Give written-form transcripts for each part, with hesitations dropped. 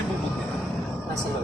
nasi bubuk ya? Nasi lo.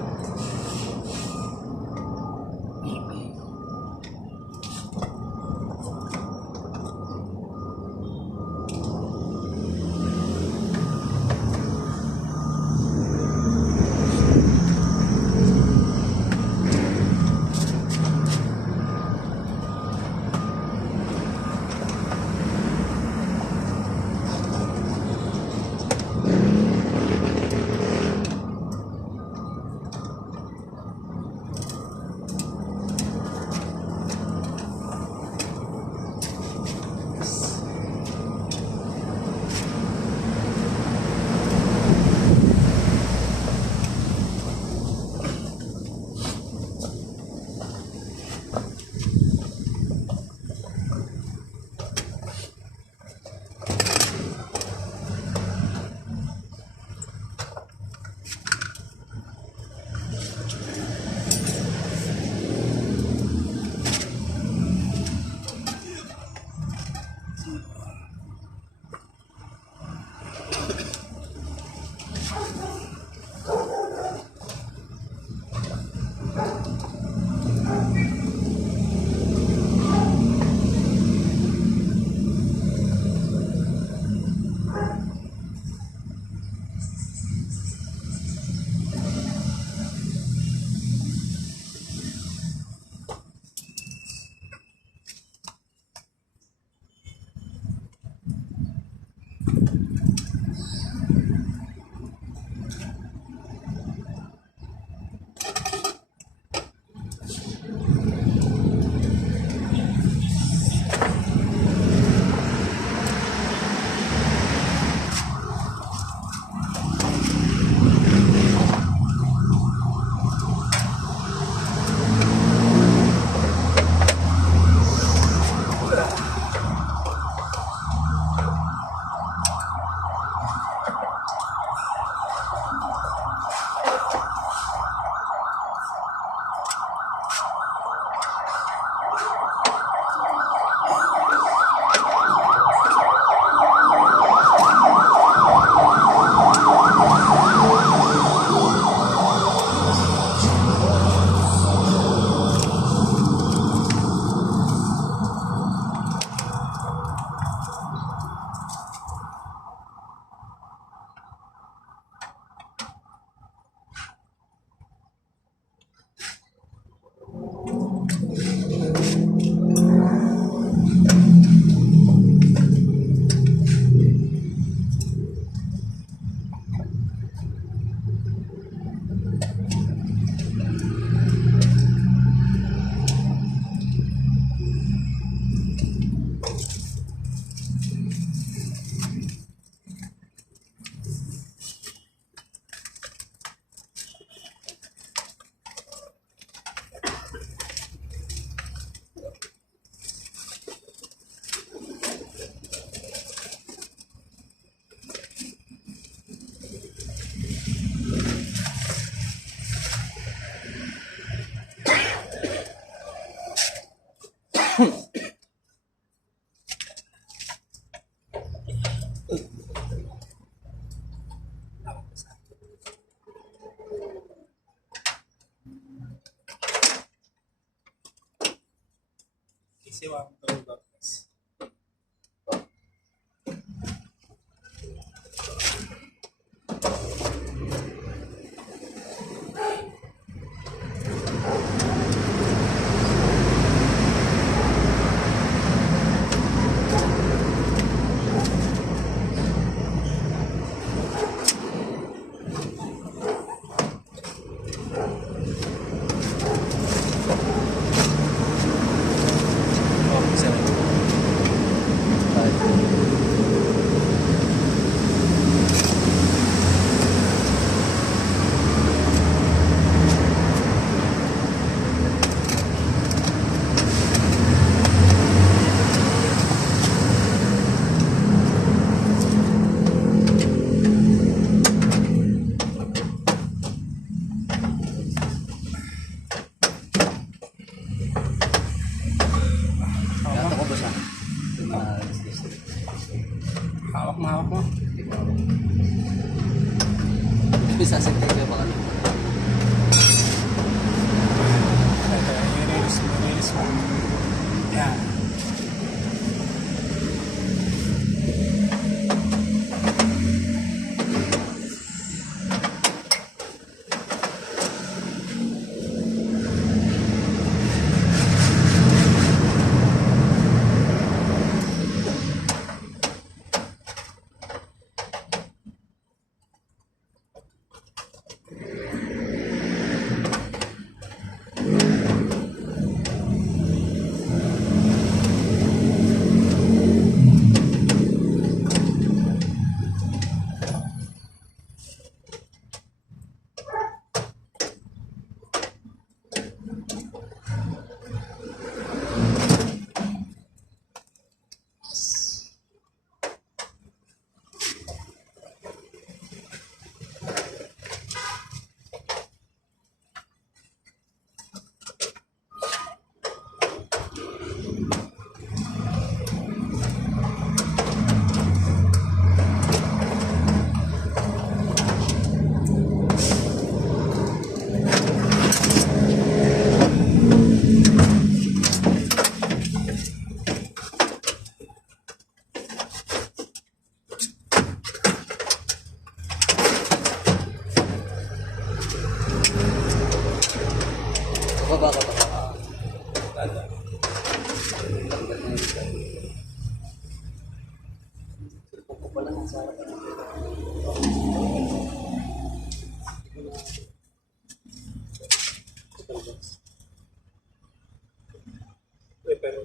Isi waktu bagus. Oh, bisa. Sasentay ko baka. Release mo. Yan. Baba ka ba? Pupo pa lang sa harap. Pero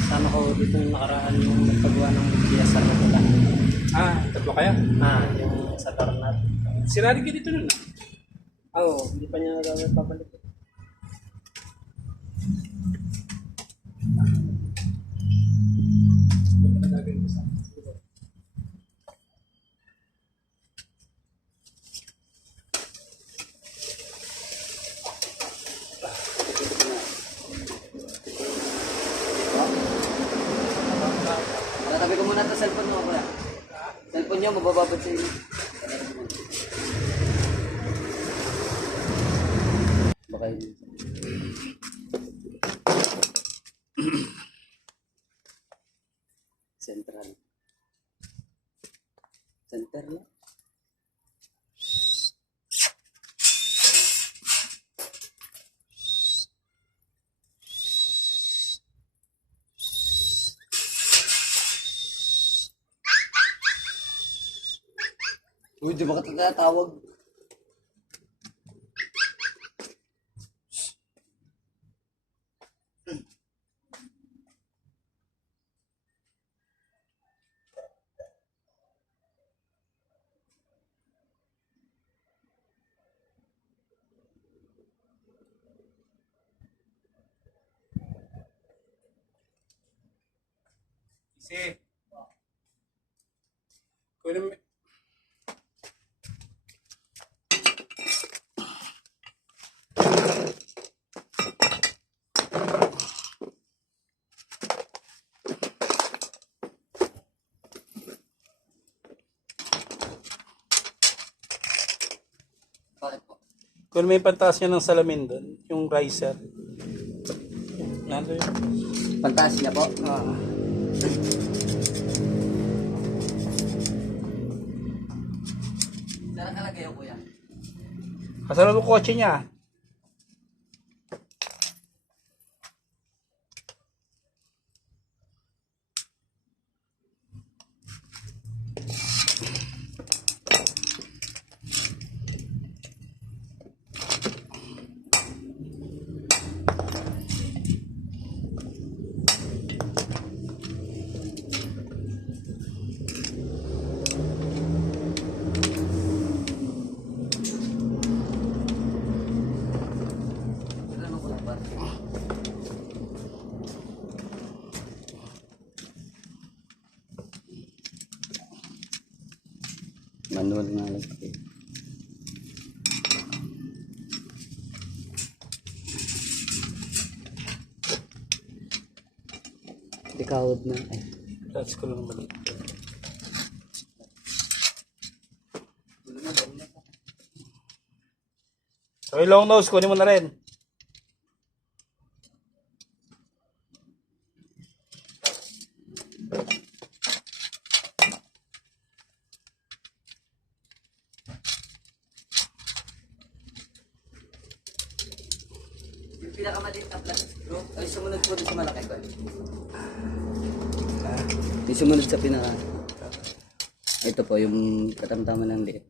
Sama ko dito yung nakaraan yung nagpagawa ng Matias sa Manila. tatlo kaya? Yung sa Tornad. Sinari ka dito nun ah. Oo, hindi pa niya nagawin pabalik. Tatabi ko muna ito cellphone mo, kuya. Cellphone niyo, mabababad sa inyo. Baka yun. Central. Center lang. Uy, di ba ka tatawag? Kasi, kung Bakit po? kung may pantas niya ng salamin doon, yung riser. Nando yun. Fantasia po. Saan nakalagay ako kuya? Kasama mo kotse niya. Manual nga lang. Ikawad na. Ay. Touch ko lang mali. So, yung long nose, kunin mo na rin. Yung pinakamaliit na plastic bro, ay sumunod po sa malaki ko. Yung sumunod sa pinaka. Ito po yung katamtaman ng liit.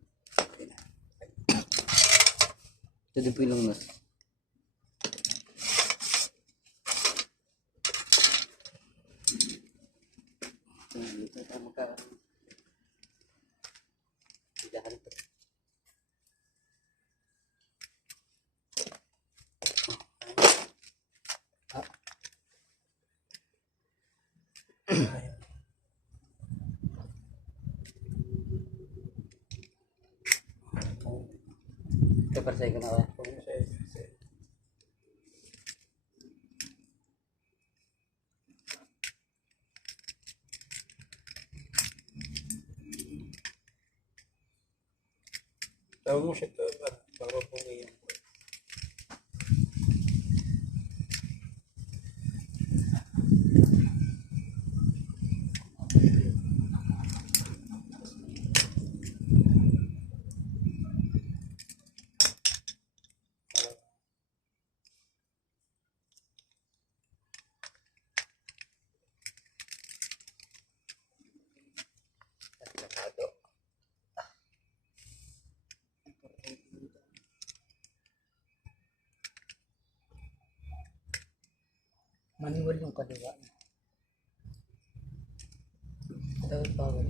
Ito din po yung lungnos. Ito tayo magkakaroon. Bilahan ito. Ito para sa'yo ko na kaya. Tawag mo siya ito. Para po ngayon. Manual yung kaliwa. Dapat power.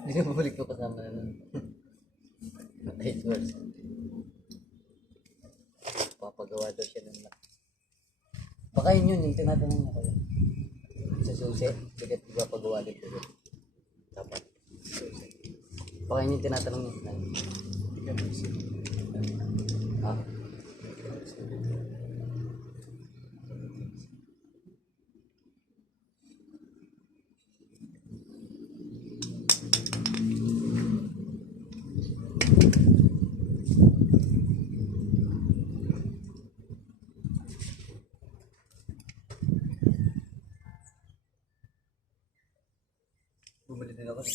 Hindi ka babalik ko kasama na nun. 8 hours. Papagawa daw siya ng baka yun yung tinatanong na kayo. Sa susi, bigat di ba pagawa din ko. Dapat. Baka yun yung tinatanong niya. Ah. Bumili din ako.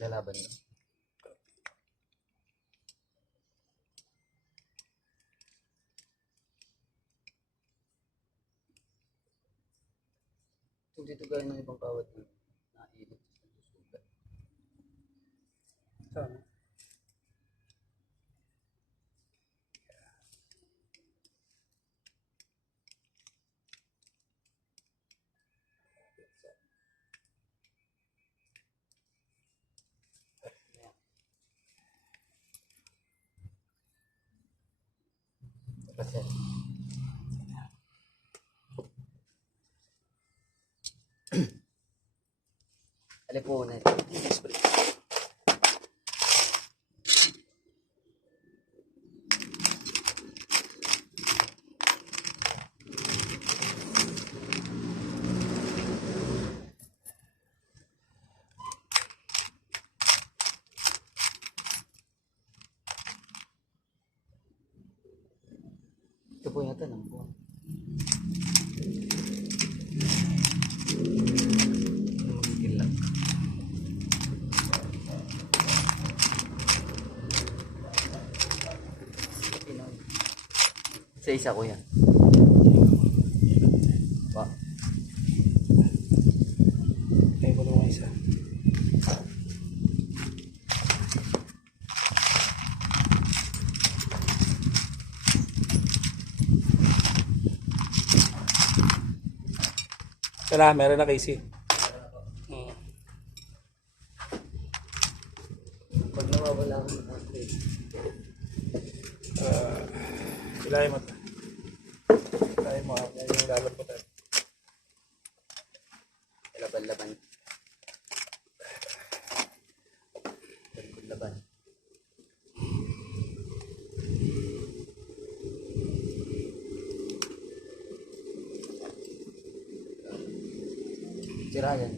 Lalaban mo. Hindi ito gaya ng ibang kawat na nailit sa susugat. Saan? Kasi alip po na ito. Ito po yata ng buwan. Magigil lang. Isa-isa ko yan. Pa. Tayo ko naman isa. Wala, meron na Casey. Hmm. Pag nawawala ako ng country, Ilahin mo ito. Ilahin mo. Yan yung lalaputan. laban-laban. Laban. Sira yan.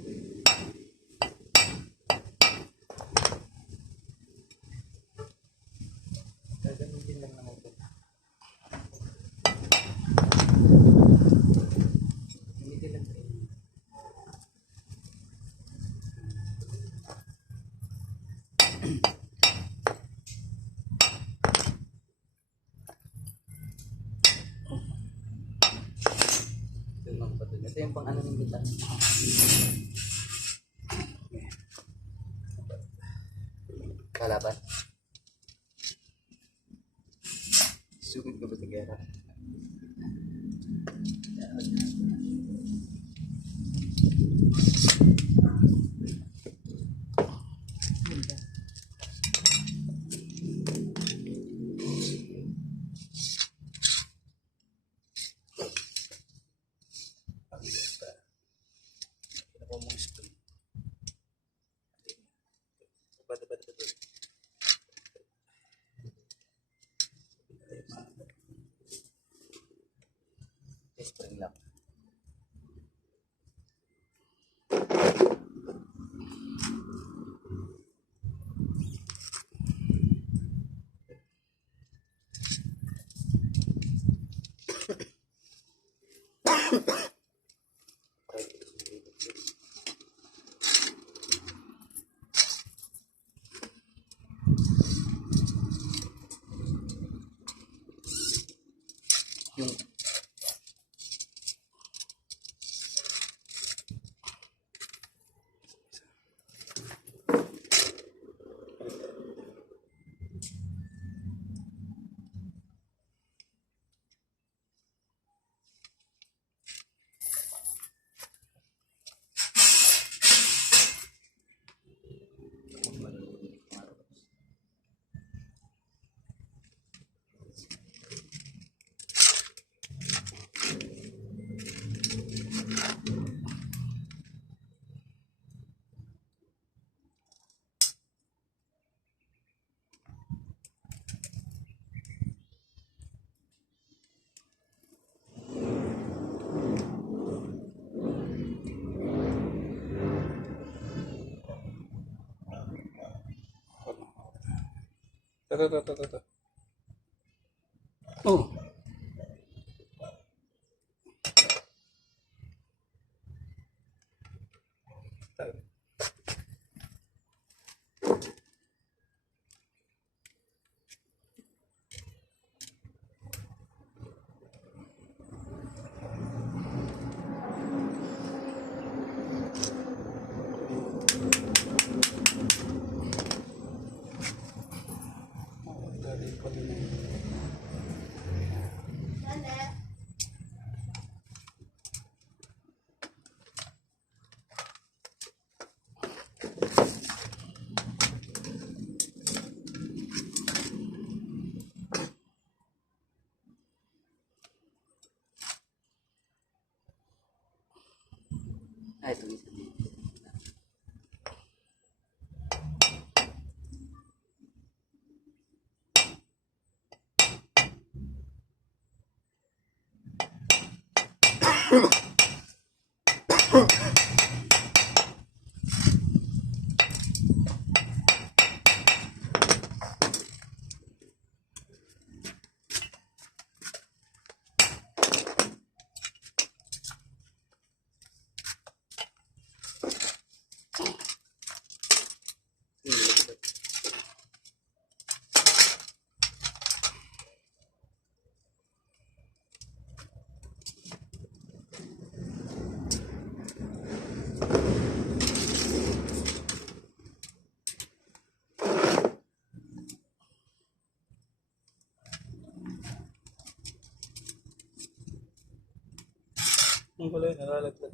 Gagamitin lang naman ito. Gamitin lang ito. Ito yung pang ano ng bitang. Kalaban. Sugod ka ba sa gera? Spring lang. Yung Ito. Oh. ay ito isa dito. Yung kulay, nalalaglag.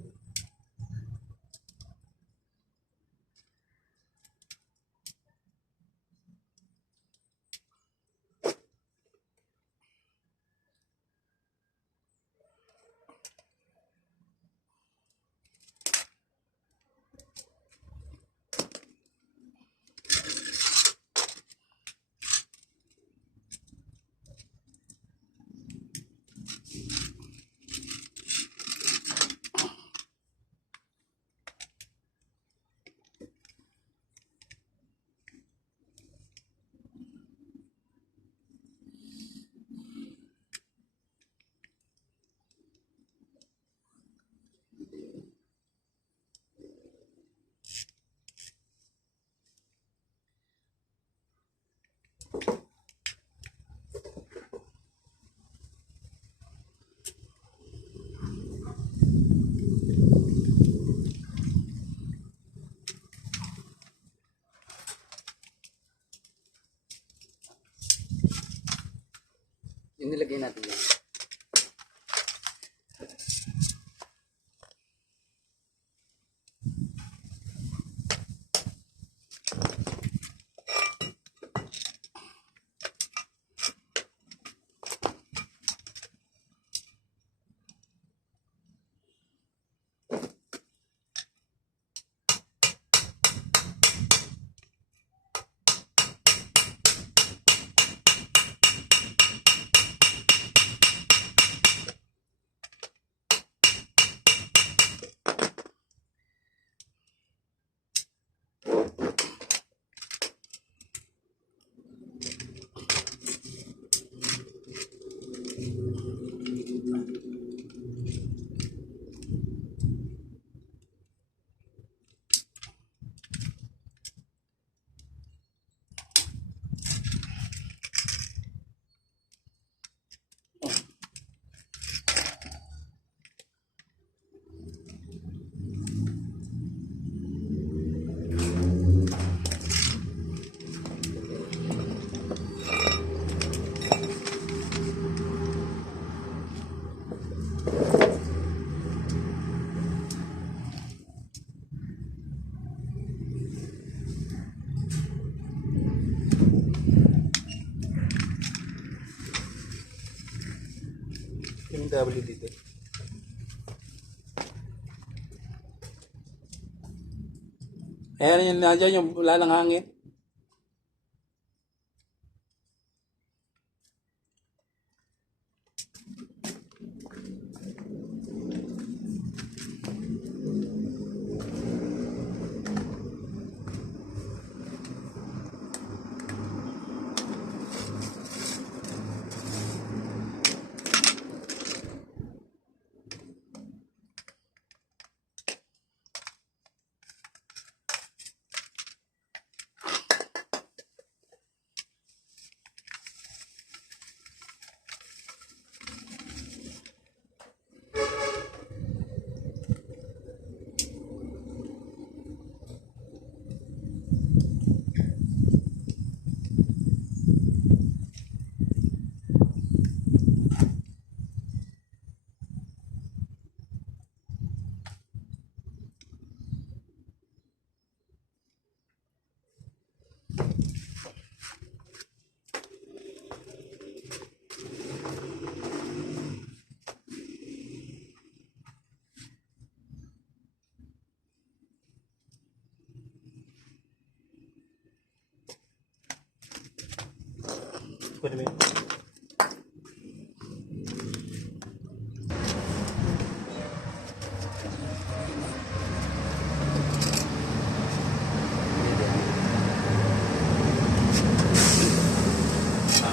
Yung nilagay natin yan. Yung W dito. Ayan yung nandiyan yung wala ng hangin. Pwede ba yun?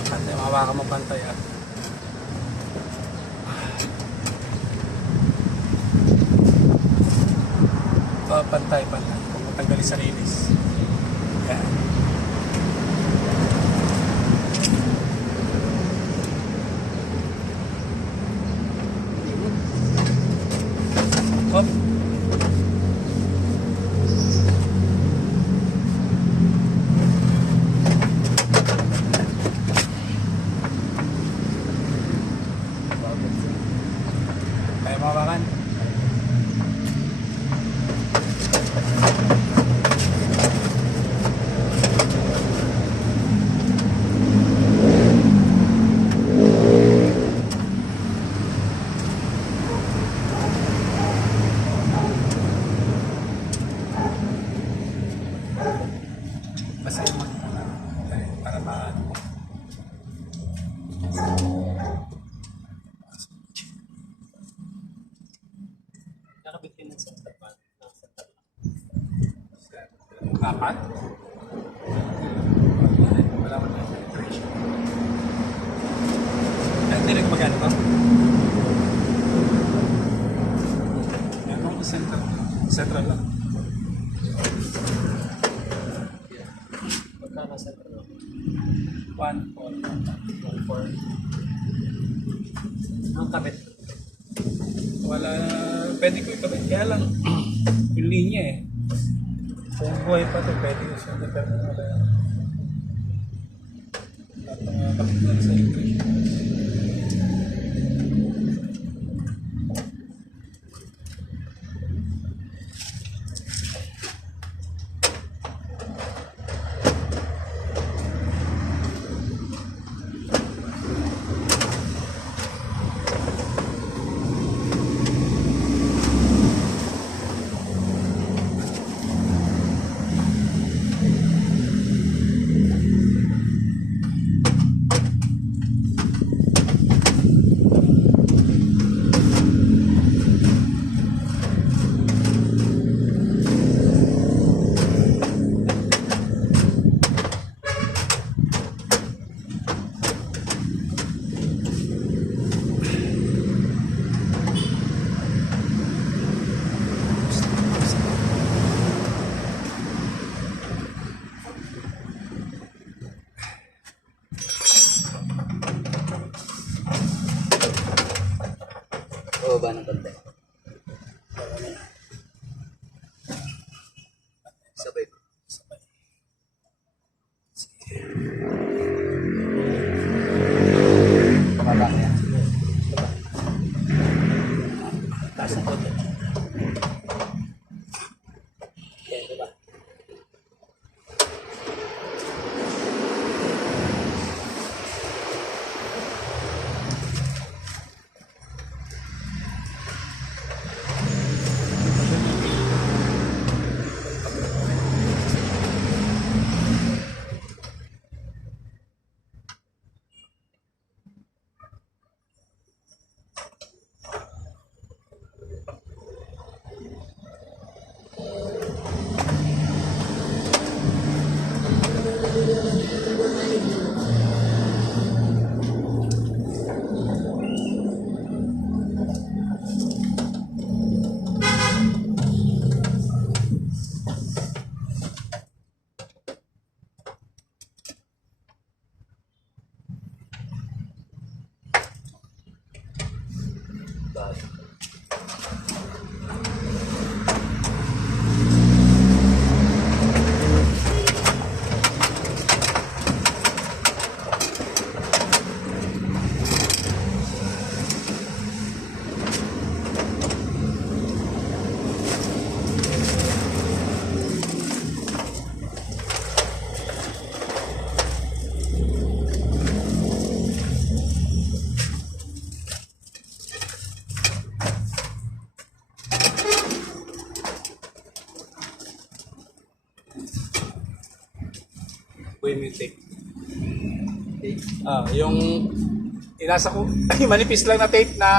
Pantay, mahawakan mo pantay ah. Pantay. Kung matanggalin sa linis. Yan. Hop. Tayo mawakan. Basta yung para maano. Nakabit yun ng center pan. Apat? Wala mo na penetration. Hindi nagmagano ka? Yan ako center. Central lang. Pagka nasa Ang kapit. Wala, pwede ko ikabit. Kaya lang, yung linya eh. Kung buhay pa ito, pwede ko siya. Pero wala yan. Kapit lang sa English. Bababa ng konti. Sabay. Pababa ko yan. Taas ang konti. Yan, diba? Buhay mo yung tape. Yung inasa ko, yung manipis lang na tape na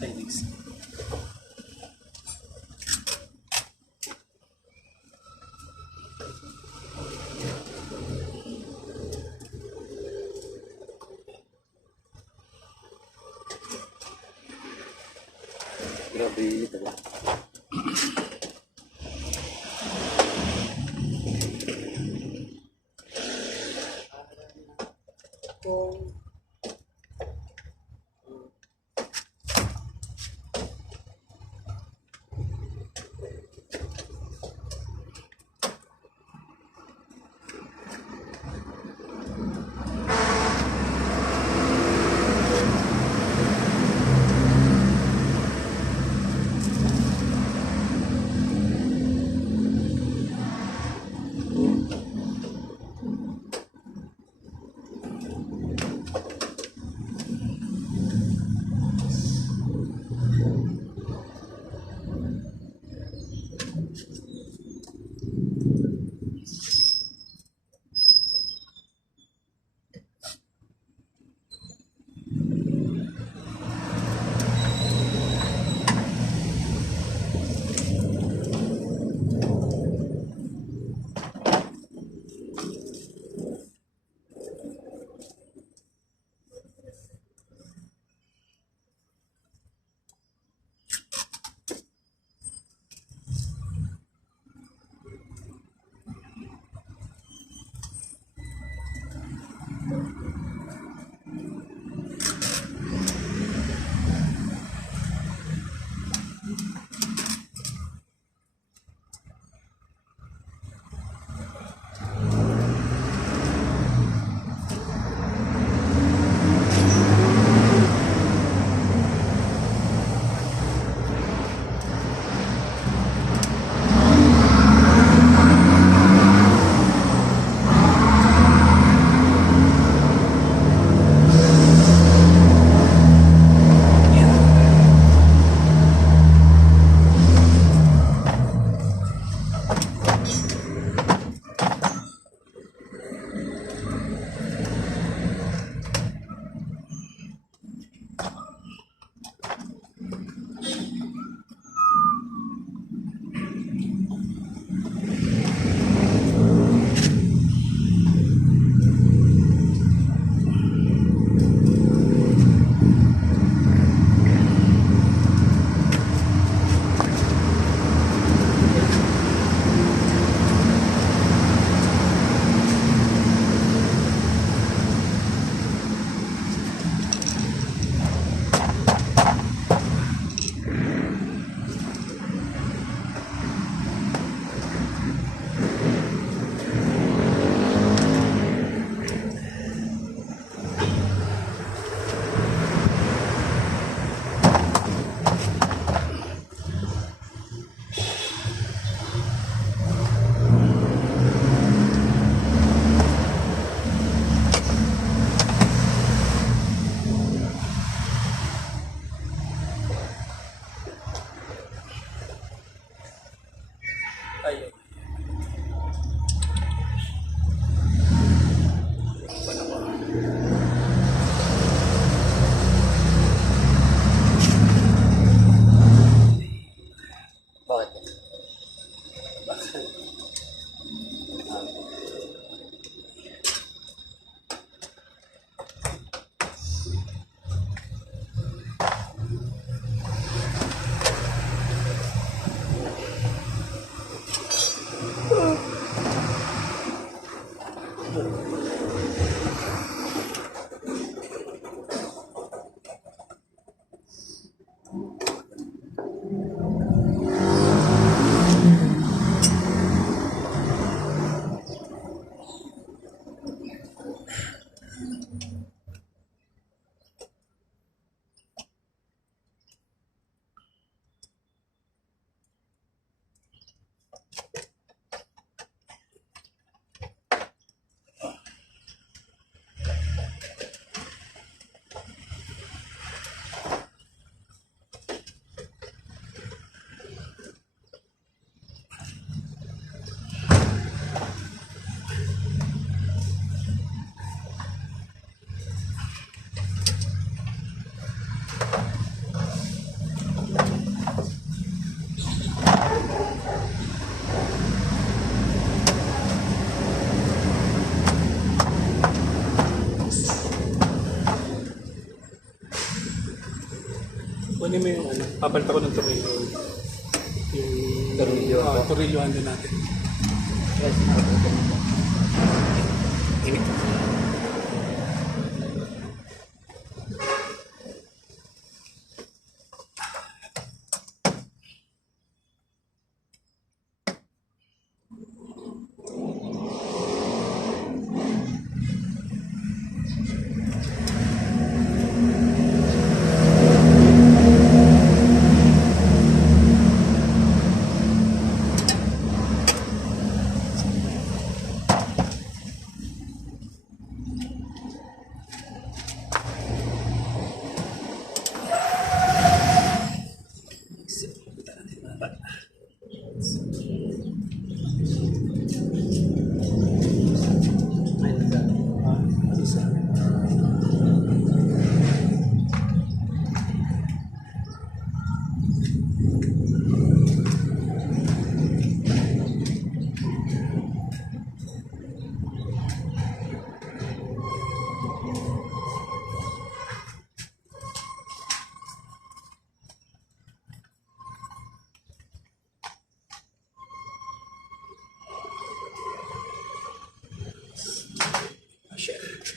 Sidex. Grabe ito ba? kunin mo yung ano, papalit ako ng tornilyo. Yung Tornilyo. tornilyohan din natin. Yes, nakapagod na. Init. Ayun sa Isa. Shit.